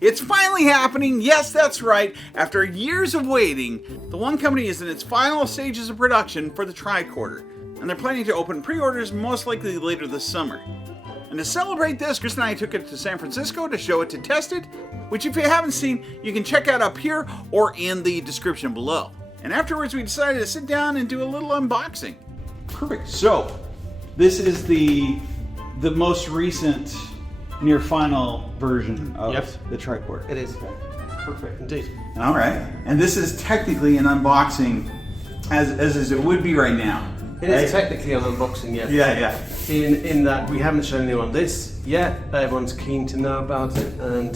It's finally happening. Yes, that's right. After years of waiting, the One Company is in its final stages of production for the Tricorder, and they're planning to open pre-orders most likely later this summer. And to celebrate this, Chris and I took it to San Francisco to show it, to test it, which if you haven't seen, you can check out up here or in the description below. And afterwards, we decided to sit down and do a little unboxing. Perfect. So, this is the most recent near final version of the Tricorder. It is. Perfect. Indeed. All right. And this is technically an unboxing as it would be right now. It is technically an unboxing, yeah. Yeah. In that we haven't shown anyone this yet. Everyone's keen to know about it, and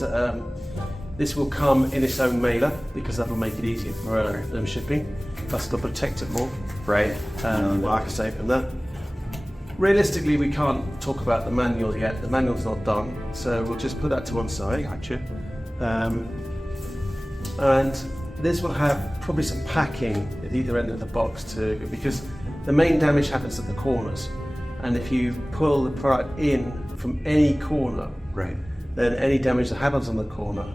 this will come in its own mailer because that will make it easier for them shipping. Plus, they'll protect it more. Right. Like I say, from that. Realistically, we can't talk about the manual yet. The manual's not done, so we'll just put that to one side. Gotcha. And this will have probably some packing at either end of the box too, because the main damage happens at the corners. And if you pull the product in from any corner, Right. then any damage that happens on the corner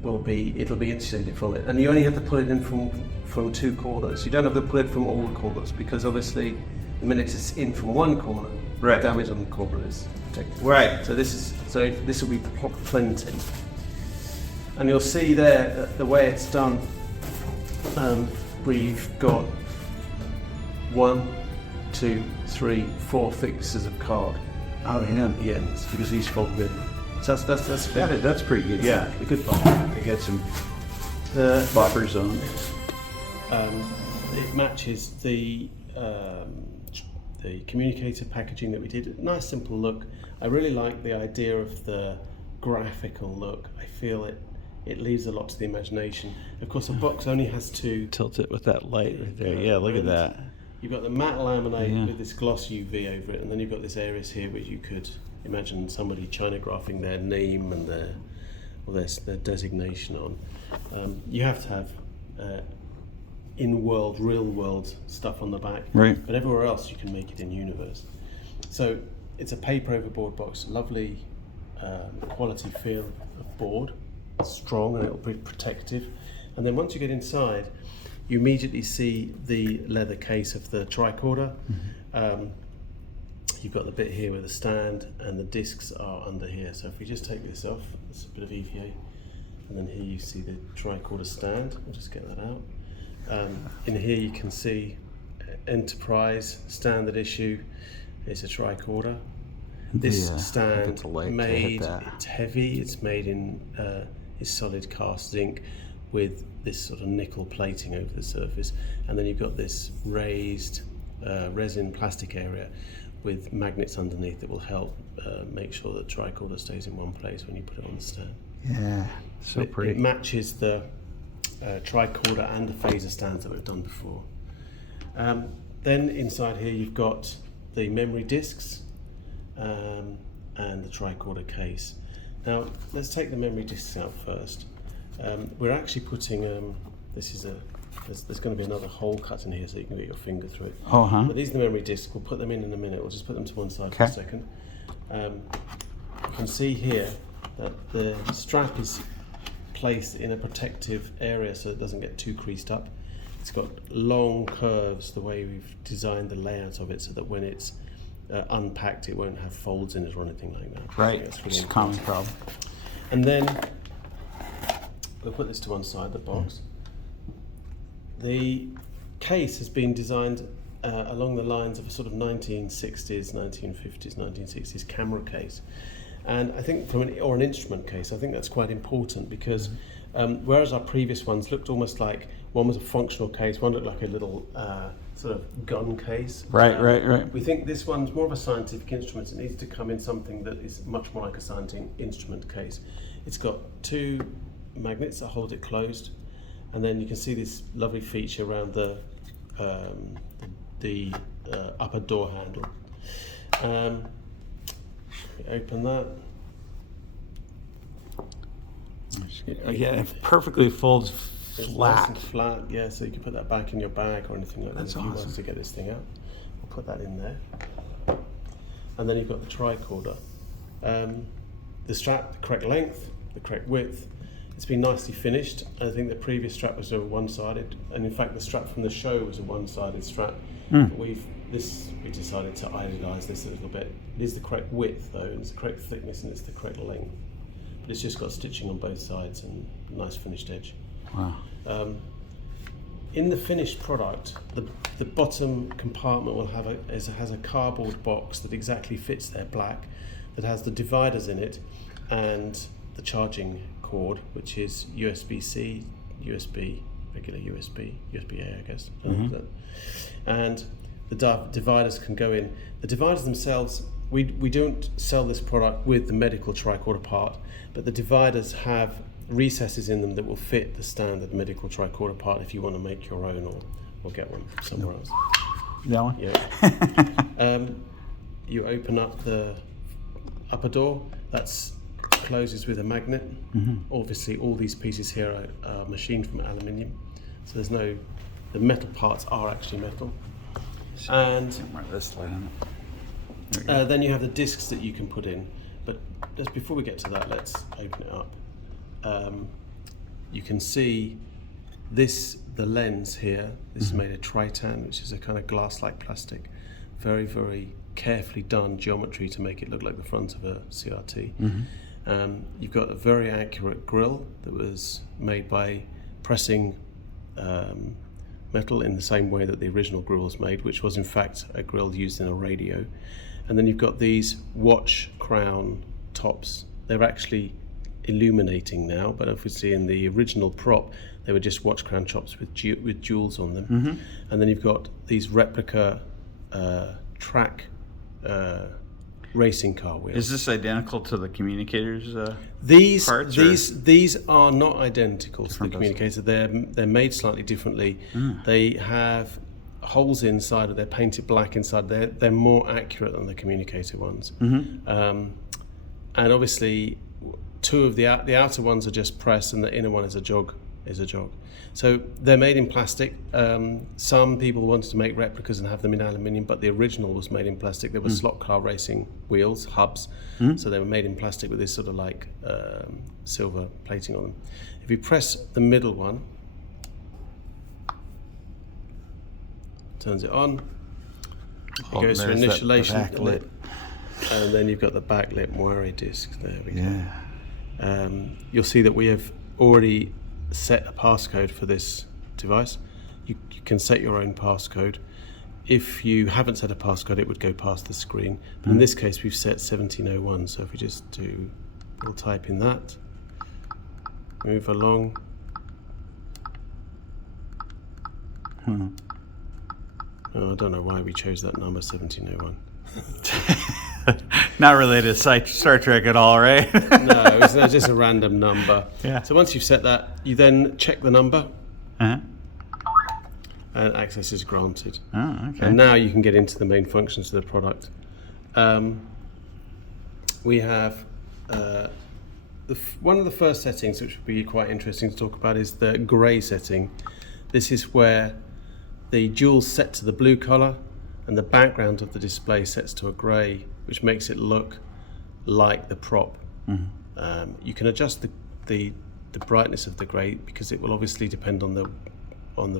it'll be insulated from it. And you only have to pull it in from two corners. You don't have to pull it from all the corners, because obviously the minute it's in from one corner, Right. the damage on the corner is protected. Right. So this will be plenty. And you'll see there the way it's done. We've got 1, 2, 3, 4 thicknesses of card. Oh, yeah. At the ends, because these fold good. So That's pretty good. Yeah. a good bump. They get some buffers on. It matches the communicator packaging that we did. Nice simple look. I really like the idea of the graphical look. I feel it leaves a lot to the imagination. Of course, a box only has to Tilt it with that light right there. Yeah, look at that. You've got the matte laminate with this gloss UV over it, and then you've got this areas here where you could imagine somebody chinographing their name and their designation on. You have to have in-world, real-world stuff on the back, Right. but everywhere else you can make it in universe. So it's a paper over board box, lovely quality feel of board, strong, and it'll be protective. And then once you get inside, you immediately see the leather case of the Tricorder. You've got the bit here with the stand, and the discs are under here. So if we just take this off, it's a bit of EVA, and then here you see the Tricorder stand. We'll just get that out. In here you can see Enterprise standard issue. It's a Tricorder. This stand it's heavy. It's made in it's solid cast zinc with this sort of nickel plating over the surface, and then you've got this raised resin plastic area with magnets underneath that will help make sure that Tricorder stays in one place when you put it on the stand. Yeah, so pretty. It matches the Tricorder and the phaser stands that we've done before. Then inside here you've got the memory discs and the Tricorder case. Now let's take the memory discs out first. We're actually putting there's going to be another hole cut in here so you can get your finger through it. But these are the memory discs. We'll put them in a minute. We'll just put them to one side for a second. You can see here that the strap is placed in a protective area so it doesn't get too creased up. It's got long curves the way we've designed the layout of it, so that when it's unpacked it won't have folds in it or anything like that. Right, it's a common problem. And then we'll put this to one side, the box. The case has been designed along the lines of a sort of 1960s, 1950s, 1960s camera case. And I think or an instrument case, I think that's quite important, because whereas our previous ones looked almost like one was a functional case, one looked like a little sort of gun case. Right. We think this one's more of a scientific instrument. It needs to come in something that is much more like a scientific instrument case. It's got 2 magnets that hold it closed, and then you can see this lovely feature around the upper door handle. Open that. Yeah, it perfectly folds flat. Nice and flat, yeah, so you can put that back in your bag or anything like that. That's if you awesome. want to get this thing out, we'll put that in there. And then you've got the Tricorder. The strap, the correct length, the correct width, It's been nicely finished. I think the previous strap was a one-sided, and in fact the strap from the show was a one-sided strap. But we decided to idealise this a little bit. It is the correct width though, and it's the correct thickness, and it's the correct length. But it's just got stitching on both sides and a nice finished edge. Wow. In the finished product, the bottom compartment has a cardboard box that exactly fits there, black, that has the dividers in it and the charging cord, which is USB-C, USB, regular USB, USB-A, I guess. And the dividers can go in. The dividers themselves, we don't sell this product with the medical tricorder part, but the dividers have recesses in them that will fit the standard medical tricorder part if you want to make your own or get one somewhere else. That one? Yeah. You open up the upper door, that's closes with a magnet. Obviously all these pieces here are machined from aluminium, so the metal parts are actually metal. And then you have the discs that you can put in, but just before we get to that, let's open it up. You can see the lens here. This is made of tritan, which is a kind of glass-like plastic. Very, very carefully done geometry to make it look like the front of a CRT. You've got a very accurate grille that was made by pressing metal in the same way that the original grille was made, which was in fact a grille used in a radio. And then you've got these watch crown tops. They're actually illuminating now, but obviously in the original prop they were just watch crown tops with jewels on them. And then you've got these replica track racing car wheels. Is this identical to the communicators These parts, these are not identical to the Different communicator. They're made slightly differently. They have holes inside, or they're painted black inside. They're more accurate than the communicator ones. And obviously two of the outer ones are just press, and the inner one is a jog. So they're made in plastic. Some people wanted to make replicas and have them in aluminium, but the original was made in plastic. They were slot car racing wheels, hubs, so they were made in plastic with this sort of like silver plating on them. If you press the middle one, turns it on, it goes through initialization, and then you've got the backlit moire disc. There we go. You'll see that we have already set a passcode for this device. You can set your own passcode. If you haven't set a passcode, it would go past the screen. But in this case, we've set 1701. So if we just we'll type in that, move along. Oh, I don't know why we chose that number, 1701. Not related to Star Trek at all, right? No, it's just a random number. Yeah. So once you've set that, you then check the number, Uh-huh. and access is granted. Oh, okay. And now you can get into the main functions of the product. We have one of the first settings, which would be quite interesting to talk about, is the grey setting. This is where the jewel's set to the blue colour, and the background of the display sets to a grey, which makes it look like the prop. You can adjust the brightness of the grey, because it will obviously depend on the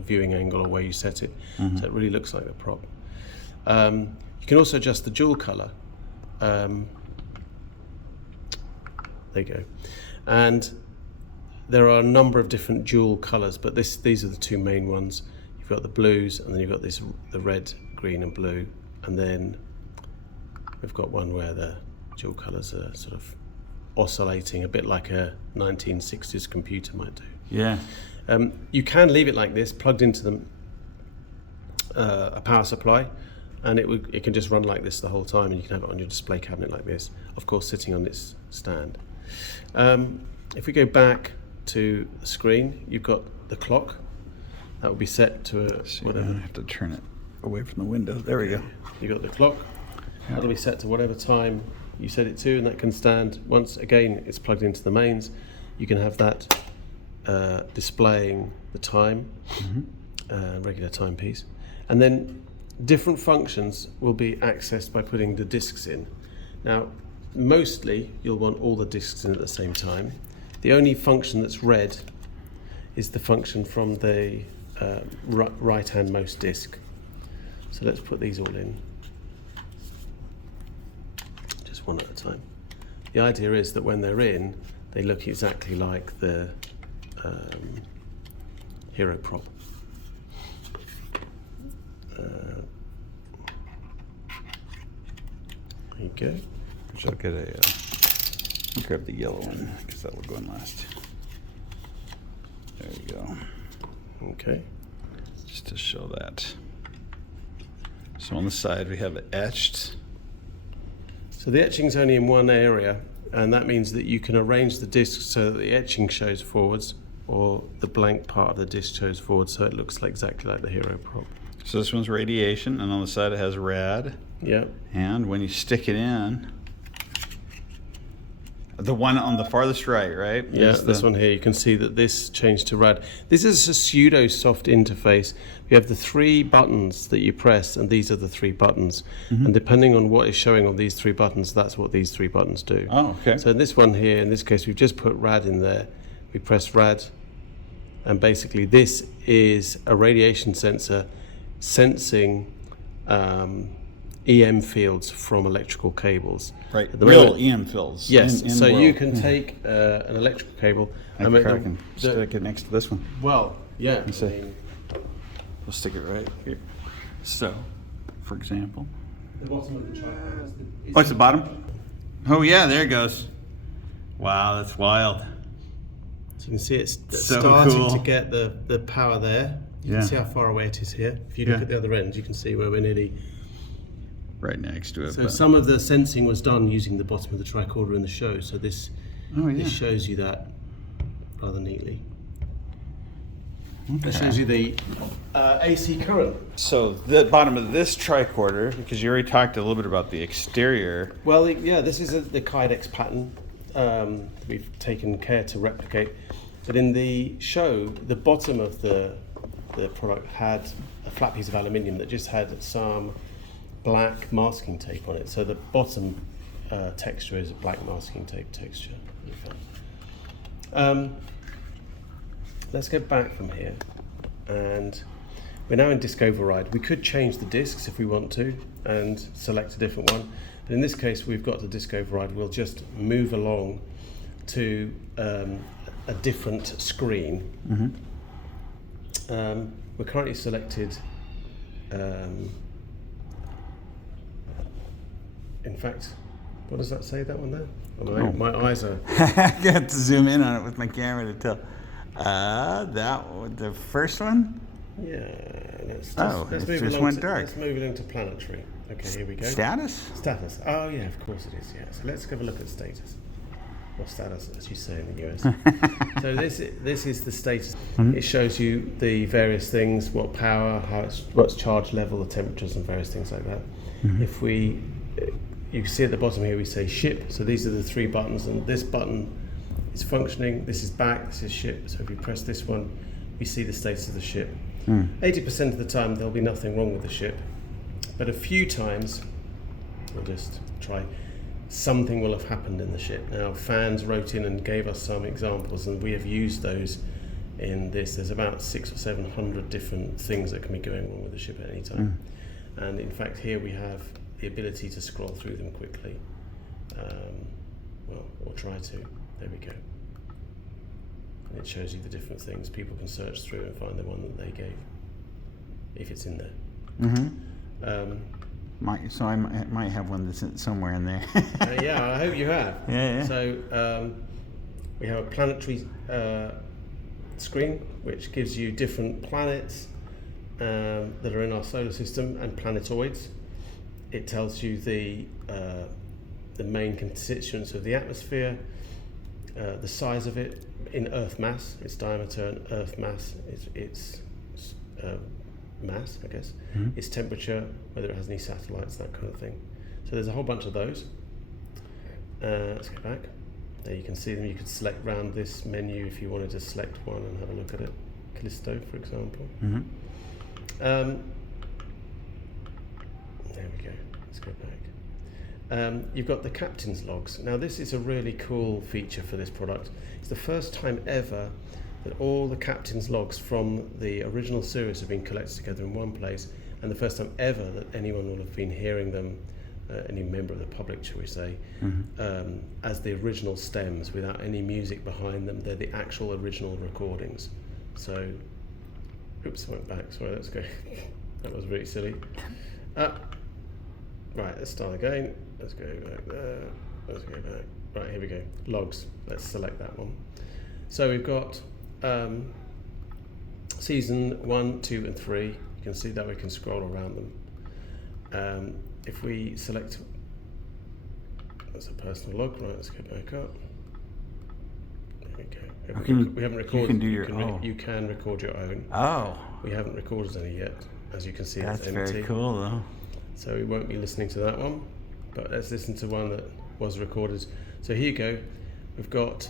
viewing angle or where you set it, so it really looks like the prop. You can also adjust the jewel colour. There you go. And there are a number of different jewel colours, but these are the two main ones. You've got the blues, and then you've got the red, green and blue, and then we've got one where the dual colours are sort of oscillating, a bit like a 1960s computer might do. Yeah. You can leave it like this, plugged into a power supply, and it can just run like this the whole time, and you can have it on your display cabinet like this, of course sitting on its stand. If we go back to the screen, you've got the clock. That will be set to whatever. I have to turn it away from the window. There we go. You've got the clock. Yeah. That'll be set to whatever time you set it to, and that can stand. Once again, it's plugged into the mains. You can have that displaying the time, regular timepiece, and then different functions will be accessed by putting the discs in. Now, mostly you'll want all the discs in at the same time. The only function that's red is the function from the right-hand most disk. So let's put these all in, just one at a time. The idea is that when they're in, they look exactly like the Hero prop. There you go. Which I'll get I'll grab the yellow one because that will go in last. There you go. Okay. Just to show that. So on the side we have it etched. So the etching's only in one area, and that means that you can arrange the disc so that the etching shows forwards, or the blank part of the disc shows forward, so it looks exactly like the Hero prop. So this one's radiation, and on the side it has rad. Yep. And when you stick it in, the one on the farthest right? Yes, this one here, you can see that this changed to rad. This is a pseudo soft interface. You have the 3 buttons that you press, and these are the 3 buttons. And depending on what is showing on these 3 buttons, that's what these 3 buttons do. Oh, okay. So in this one here, in this case, we've just put rad in there. We press rad, and basically this is a radiation sensor sensing EM fields from electrical cables. Right, At the real moment- EM fields. Yes, in so the you world. can take an electrical cable I can stick it next to this one. well, yeah. Let's see. We'll stick it right here. So, for example. The bottom of the tripod. Oh, it's the bottom? Oh yeah, there it goes. Wow, that's wild. So you can see it's So starting cool. to get the power there. You Yeah. can see how far away it is here. If you look Yeah. at the other end, you can see where we're nearly. Right next to it. So but- some of the sensing was done using the bottom of the tricorder in the show. So this yeah. this shows you that rather neatly. Okay. It shows you the AC current. So the bottom of this tricorder, because you already talked a little bit about the exterior. Well, yeah, this is the Kydex pattern that we've taken care to replicate. But in the show, the bottom of the product had a flat piece of aluminium that just had some black masking tape on it. So the bottom texture is a black masking tape texture. Let's go back from here, and we're now in disk override. We could change the disks if we want to and select a different one, but in this case we've got the disk override. We'll just move along to a different screen. We're currently selected, in fact, what does that say, that one there? Oh, my eyes are... I got to zoom in on it with my camera to tell. The first one? Yeah, let's it move just along went to, dark. Let's move along to planetary. Okay, here we go. Status? Status. Oh yeah, of course it is. Yeah. So let's have a look at status. Or status, as you say in the US. So this is the status. It shows you the various things, what power, what's charge level, the temperatures, and various things like that. If we, you can see at the bottom here we say ship. So these are the 3 buttons, and this button is functioning. This is back. This is ship. So if we press this one, we see the status of the ship. 80% of the time there'll be nothing wrong with the ship, but a few times, I'll just try, something will have happened in the ship. Now fans wrote in and gave us some examples, and we have used those in this. There's about 600 or 700 different things that can be going wrong with the ship at any time. And in fact here we have the ability to scroll through them quickly, or try to. There we go. And it shows you the different things. People can search through and find the one that they gave, if it's in there. So I might have one that's somewhere in there. Yeah, I hope you have. Yeah. So we have a planetary screen, which gives you different planets that are in our solar system and planetoids. It tells you the main constituents of the atmosphere, the size of it in Earth mass, its diameter, and Earth mass, its mass, I guess, its temperature, whether it has any satellites, that kind of thing. So there's a whole bunch of those. Let's go back. There you can see them. You could select round this menu if you wanted to select one and have a look at it. Callisto, for example. There we go. Let's go back. You've got the captain's logs. Now this is a really cool feature for this product. It's the first time ever that all the captain's logs from the original series have been collected together in one place, and the first time ever that anyone will have been hearing them, any member of the public, shall we say, as the original stems without any music behind them. They're the actual original recordings. So, oops, I went back. Sorry, let's go. That was really silly. Right, let's start again. Let's go back there. Let's go back. Right, here we go. Logs. Let's select that one. So we've got season 1, 2, and 3. You can see that we can scroll around them. If we select, that's a personal log. Right, let's go back up. There we go. We haven't recorded. You can record your own. Oh. We haven't recorded any yet, as you can see. That's it's empty. very cool, though. So we won't be listening to that one, but let's listen to one that was recorded. So here you go. We've got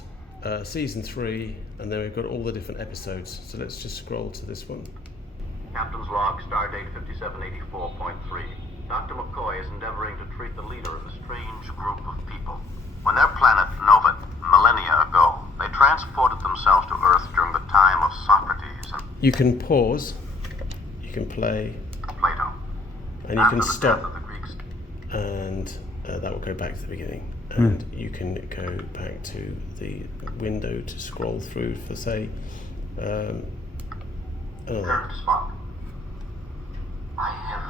season 3, and then we've got all the different episodes. So let's just scroll to this one. Captain's log, stardate 5784.3. Dr. McCoy is endeavoring to treat the leader of a strange group of people. When their planet Nova, millennia ago, they transported themselves to Earth during the time of Socrates and You can pause, you can play, Plato. and you can After the stop, death of the Greeks, and that will go back to the beginning. And you can go back to the window to scroll through for, say, another. turned to Spock. I have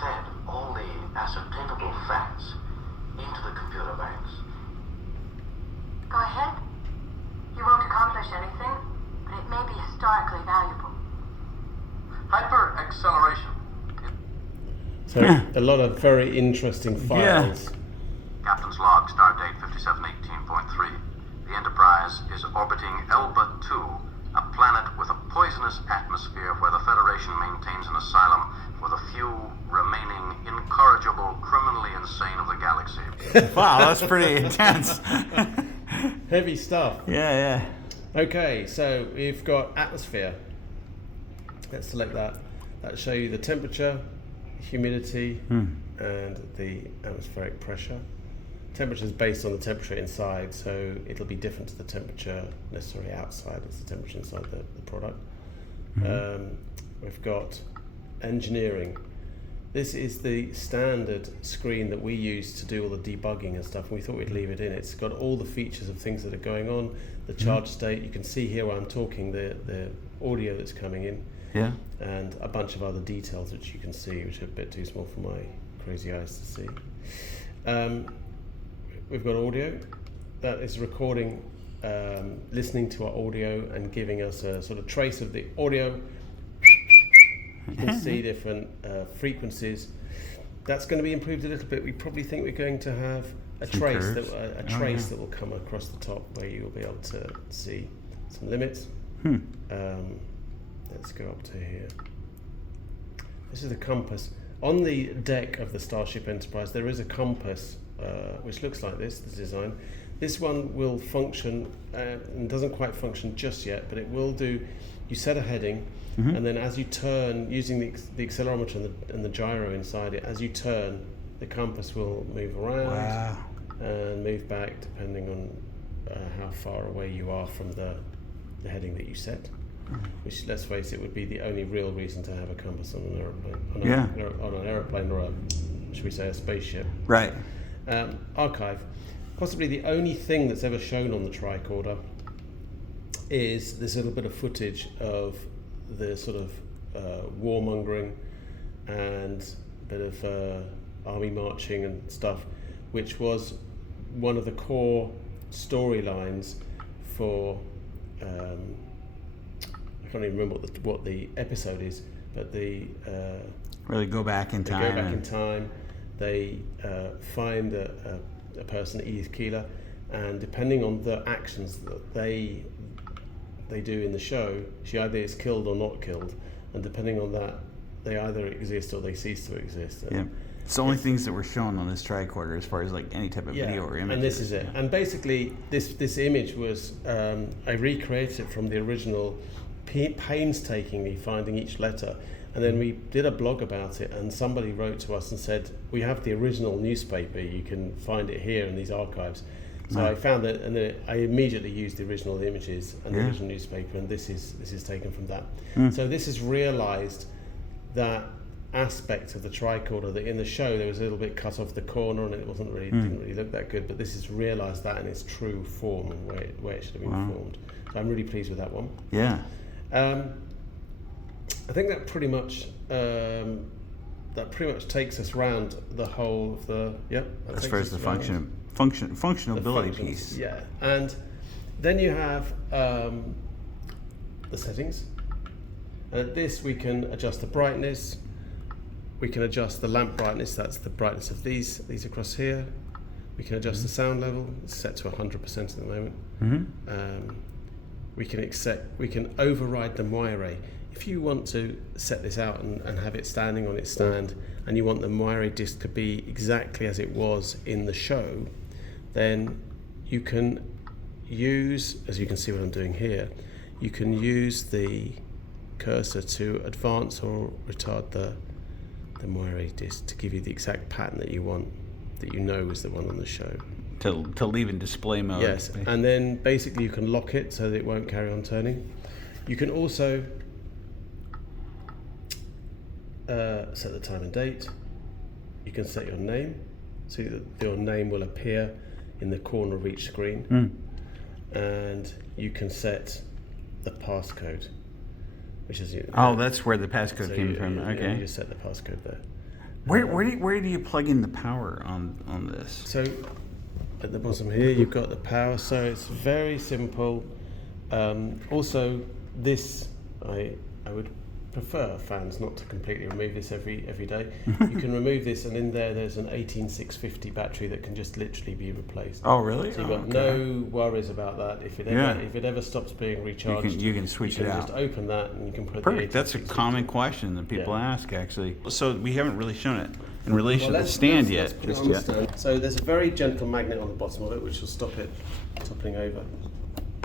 fed all the ascertainable facts into the computer banks. Go ahead. You won't accomplish anything, but it may be historically valuable. Hyper-acceleration. So a lot of very interesting files. Captain's log, stardate 5718.3. The Enterprise is orbiting Elba 2, a planet with a poisonous atmosphere where the Federation maintains an asylum for the few remaining incorrigible criminally insane of the galaxy. Wow, that's pretty intense. Heavy stuff. Yeah. Okay, so we've got atmosphere. Let's select that. That'll show you the temperature, humidity, and the atmospheric pressure. Temperature is based on the temperature inside, so it'll be different to the temperature necessarily outside. It's the temperature inside the product. We've got engineering. This is the standard screen that we use to do all the debugging and stuff, and we thought we'd leave it in. It's got all the features of things that are going on, the charge state. You can see here where I'm talking, the audio that's coming in, and a bunch of other details which you can see, which are a bit too small for my crazy eyes to see. We've got audio that is recording, listening to our audio and giving us a sort of trace of the audio. You can see different frequencies. That's going to be improved a little bit. We probably think we're going to have a trace that will come across the top where you'll be able to see some limits. Let's go up to here. This is a compass. On the deck of the Starship Enterprise, there is a compass which looks like this, the design. This one will function, and doesn't quite function just yet, but it will do. You set a heading, and then as you turn, using the accelerometer and the gyro inside it, as you turn, the compass will move around and move back depending on how far away you are from the heading that you set. Which, let's face it, would be the only real reason to have a compass on an aeroplane. On an aeroplane or should we say a spaceship. Right. Archive. Possibly the only thing that's ever shown on the tricorder is this little bit of footage of the sort of warmongering and a bit of army marching and stuff, which was one of the core storylines for I can't even remember what the episode is, but really go back in time. They go back in time. They find a person, Edith Keeler, and depending on the actions that they do in the show, she either is killed or not killed, and depending on that, they either exist or they cease to exist. It's the only things that were shown on this tricorder as far as like any type of video or image. And this is it. And basically, this image was I recreated it from the original, painstakingly finding each letter And then we did a blog about it, and somebody wrote to us and said, we have the original newspaper, you can find it here in these archives. So I found that, and then I immediately used the original images and the original newspaper, and this is taken from that. So this has realised that aspect of the tricorder, that in the show there was a little bit cut off the corner and it wasn't really didn't really look that good, but this has realised that in its true form and where it should have been formed. So I'm really pleased with that one. Yeah. I think that pretty much takes us round the whole of the As far as the functionality piece. Yeah, and then you have the settings. And at this we can adjust the brightness. We can adjust the lamp brightness. That's the brightness of these across here. We can adjust the sound level. It's set to 100% at the moment. We can override the moire. If you want to set this out and have it standing on its stand, and you want the moire disc to be exactly as it was in the show, then you can use, as you can see what I'm doing here, you can use the cursor to advance or retard the moire disc to give you the exact pattern that you want, that you know is the one on the show. To leave in display mode. Yes, and then basically you can lock it so that it won't carry on turning. You can also set the time and date. You can set your name, so that your name will appear in the corner of each screen. And you can set the passcode, which is that's where the passcode came from. Okay, you just set the passcode there. Where do you plug in the power on this? So at the bottom here you've got the power, so it's very simple. Also, this I would prefer fans not to completely remove this every day. You can remove this, and in there's an 18650 battery that can just literally be replaced. Oh, really? So you've got no worries about that. If it ever stops being recharged, you can switch it out. Just open that and you can put Perfect. the That's a common question that people ask, actually. So we haven't really shown it in relation to the stand yet. So there's a very gentle magnet on the bottom of it which will stop it toppling over.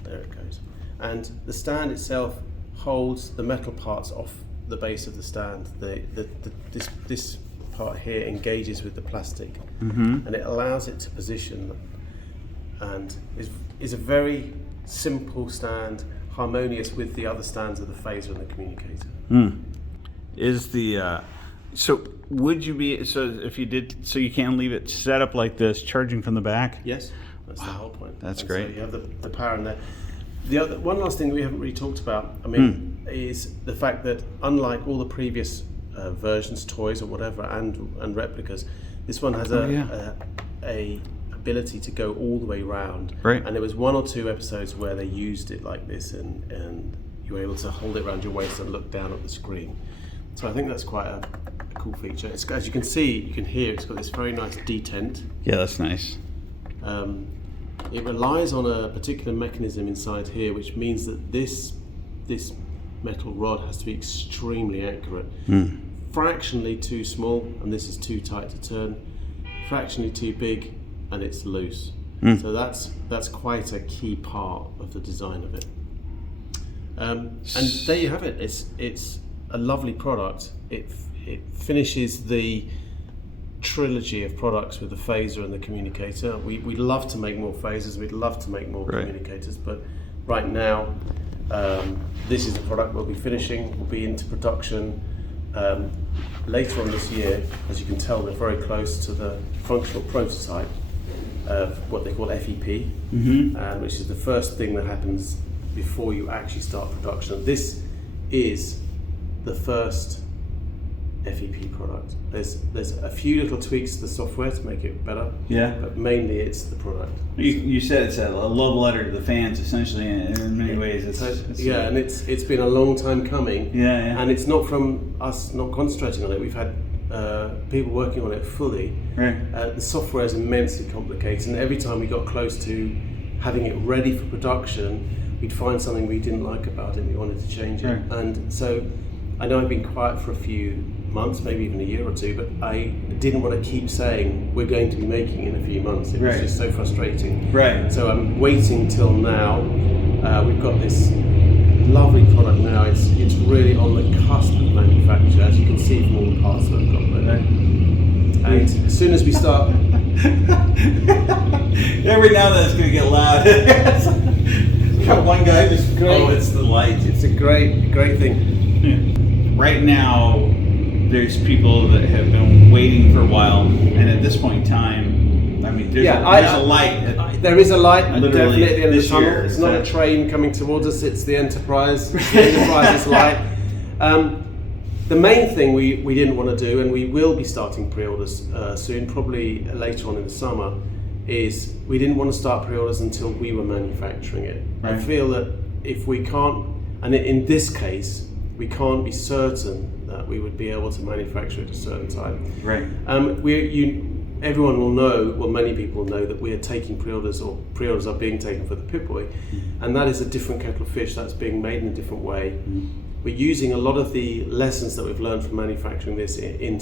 There it goes. And the stand itself holds the metal parts off the base of the stand. This part here engages with the plastic, and it allows it to position, and is a very simple stand, harmonious with the other stands of the phaser and the communicator. Is the so would you be if you did, so you can leave it set up like this, charging from the back? Yes, that's the whole point. That's and great. So you have the power in there. The other one last thing we haven't really talked about, is the fact that unlike all the previous versions, toys or whatever, and replicas, this one has a ability to go all the way round. Right. And there was one or two episodes where they used it like this, and you were able to hold it around your waist and look down at the screen. So I think that's quite a cool feature. It's, as you can see, you can hear, it's got this very nice detent. Yeah, that's nice. It relies on a particular mechanism inside here, which means that this metal rod has to be extremely accurate. Fractionally too small, and this is too tight to turn. Fractionally too big, and it's loose. So that's quite a key part of the design of it. And there you have it. It's a lovely product. It finishes the trilogy of products with the phaser and the communicator. We'd love to make more phasers, we'd love to make more communicators, but right now this is the product we'll be finishing. We'll be into production later on this year. As you can tell, we're very close to the functional prototype of what they call FEP, which is the first thing that happens before you actually start production. This is the first FEP product. There's a few little tweaks to the software to make it better. Yeah. But mainly it's the product. You said it's a love letter to the fans, essentially, in many ways. And it's been a long time coming. Yeah. And it's not from us not concentrating on it. We've had people working on it fully. Right. The software is immensely complicated, and every time we got close to having it ready for production, we'd find something we didn't like about it and we wanted to change it. Right. And so I know I've been quiet for a few months, maybe even a year or two, but I didn't want to keep saying we're going to be making in a few months. It was just so frustrating. Right. So I'm waiting till now. We've got this lovely product now. It's really on the cusp of manufacture, as you can see from all the parts that I've got there. And as soon as we start, every now and then it's going to get loud. Got one guy just it's the light. It's a great thing. Right now, there's people that have been waiting for a while, and at this point in time, I mean, there's a light. There is a light, definitely at the end of the tunnel. Year, it's not a train coming towards us, it's the Enterprise. The Enterprise's light. The main thing we didn't want to do, and we will be starting pre-orders soon, probably later on in the summer, is we didn't want to start pre-orders until we were manufacturing it. Right. I feel that if we can't, and in this case, we can't be certain that we would be able to manufacture it at a certain time. Right. Everyone will know, well, many people know that we are taking pre-orders, or pre-orders are being taken for the Pip-Boy, and that is a different kettle of fish. That's being made in a different way. We're using a lot of the lessons that we've learned from manufacturing this and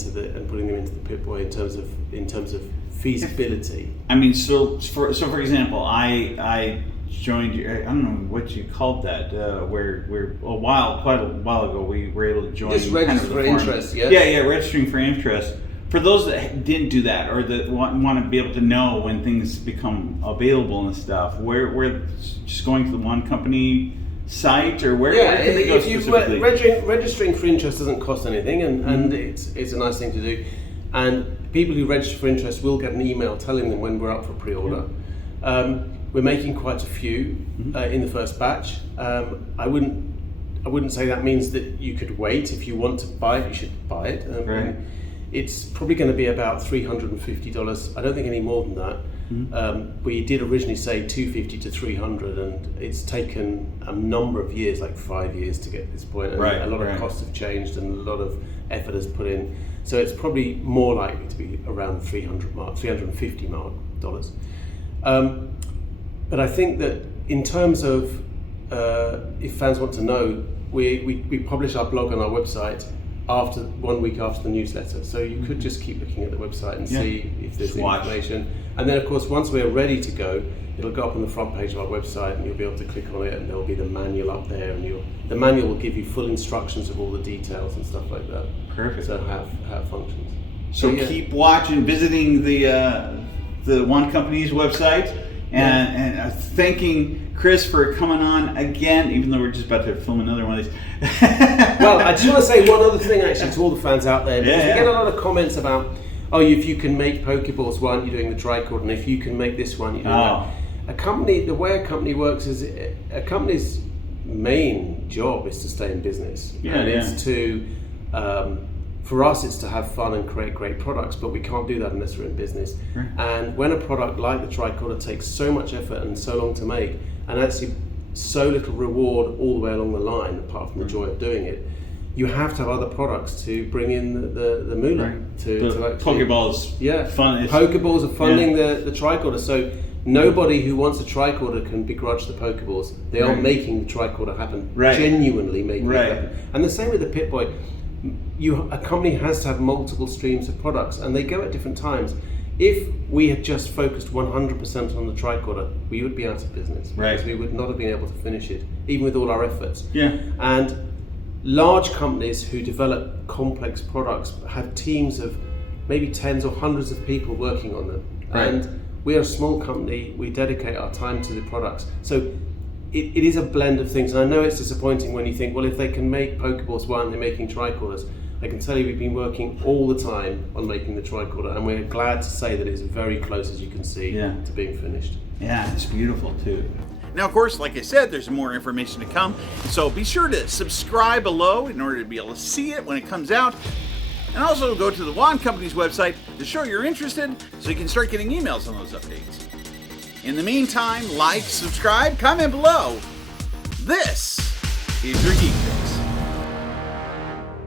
putting them into the Pip-Boy in terms of feasibility. I mean, so for example, I joined you. I don't know what you called that. Where quite a while ago, we were able to join. Just register for interest, yeah. Yeah, registering for interest. For those that didn't do that, or that want to be able to know when things become available and stuff, we're just going to the one company site, or where can they go specifically? Registering for interest doesn't cost anything, and it's a nice thing to do. And people who register for interest will get an email telling them when we're up for pre-order. We're making quite a few in the first batch. I wouldn't say that means that you could wait. If you want to buy it, you should buy it. Right. It's probably going to be about $350. I don't think any more than that. We did originally say $250 to $300, and it's taken a number of years, like 5 years, to get to this point. And a lot of costs have changed, and a lot of effort has put in. So it's probably more likely to be around the $350 dollars. But I think that in terms of if fans want to know, we publish our blog on our website 1 week after the newsletter, so you could just keep looking at the website and see if there's information. And then of course, once we're ready to go, it'll go up on the front page of our website, and you'll be able to click on it, and there'll be the manual up there, and the manual will give you full instructions of all the details and stuff like that. Perfect. So how it functions. So keep watching, visiting the One Company's website, and thanking Chris for coming on again, even though we're just about to film another one of these. Well, I just want to say one other thing actually to all the fans out there, because we get a lot of comments about, if you can make Pokeballs, why aren't you doing the Tricorder? And if you can make this one, you do that. The way a company works is a company's main job is to stay in business. It's to, for us, it's to have fun and create great products, but we can't do that unless we're in business. And when a product like the Tricorder takes so much effort and so long to make, and actually so little reward all the way along the line, apart from the joy of doing it, you have to have other products to bring in the moolah. Pokeballs, fun. Pokeballs are funding the Tricorder, so nobody who wants a Tricorder can begrudge the Pokeballs. They are making the Tricorder happen, genuinely making it happen. And the same with the Pip-Boy. A company has to have multiple streams of products, and they go at different times. If we had just focused 100% on the Tricorder, we would be out of business. Because we would not have been able to finish it, even with all our efforts. And large companies who develop complex products have teams of maybe tens or hundreds of people working on them. And we're a small company, we dedicate our time to the products. So it is a blend of things. And I know it's disappointing when you think, well, if they can make Pokeballs, why aren't they making Tricorders? I can tell you we've been working all the time on making the Tricorder, and we're glad to say that it's very close, as you can see, to being finished. Yeah, it's beautiful too. Now, of course, like I said, there's more information to come, so be sure to subscribe below in order to be able to see it when it comes out. And also go to the One Company's website to show you're interested, so you can start getting emails on those updates. In the meantime, like, subscribe, comment below. This is your Geek Fix.